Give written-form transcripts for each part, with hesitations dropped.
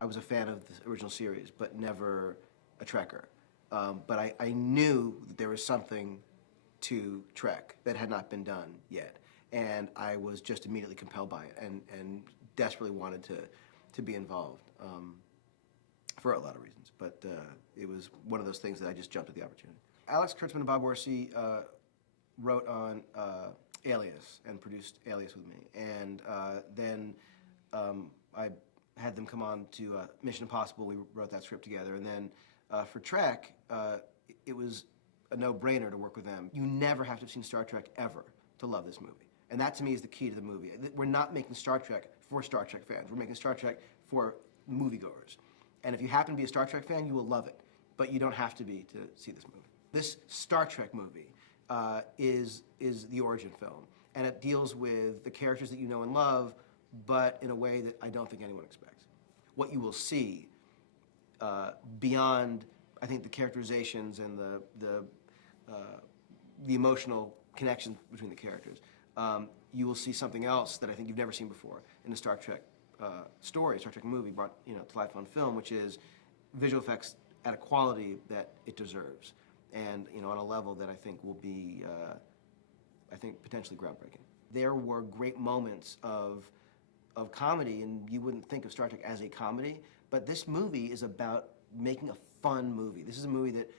I was a fan of the original series, but never a Trekker. But I knew that there was something to Trek that had not been done yet. And I was just immediately compelled by it and desperately wanted to be involved for a lot of reasons. But it was one of those things that I just jumped at the opportunity. Alex Kurtzman and Bob Orsi wrote on Alias and produced Alias with me. And then I had them come on to Mission Impossible. We wrote that script together. And then for Trek, it was a no-brainer to work with them. You never have to have seen Star Trek ever to love this movie. And that, to me, is the key to the movie. We're not making Star Trek for Star Trek fans. We're making Star Trek for moviegoers. And if you happen to be a Star Trek fan, you will love it. But you don't have to be to see this movie. This Star Trek movie is the origin film. And it deals with the characters that you know and love, but in a way that I don't think anyone expects. What you will see beyond, I think, the characterizations and the emotional connection between the characters, you will see something else that I think you've never seen before in the Star Trek story, Star Trek movie brought to life on film, which is visual effects at a quality that it deserves, and on a level that I think will be, I think, potentially groundbreaking. There were great moments of comedy, and you wouldn't think of Star Trek as a comedy, but this movie is about making a fun movie. This is a movie that,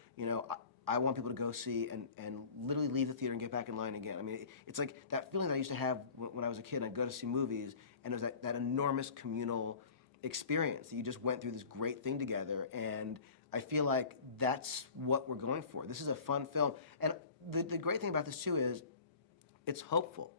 I want people to go see and literally leave the theater and get back in line again. I mean, it's like that feeling that I used to have when I was a kid. I'd go to see movies, and it was that enormous communal experience that you just went through this great thing together, and I feel like that's what we're going for. This is a fun film, and the great thing about this, too, is it's hopeful.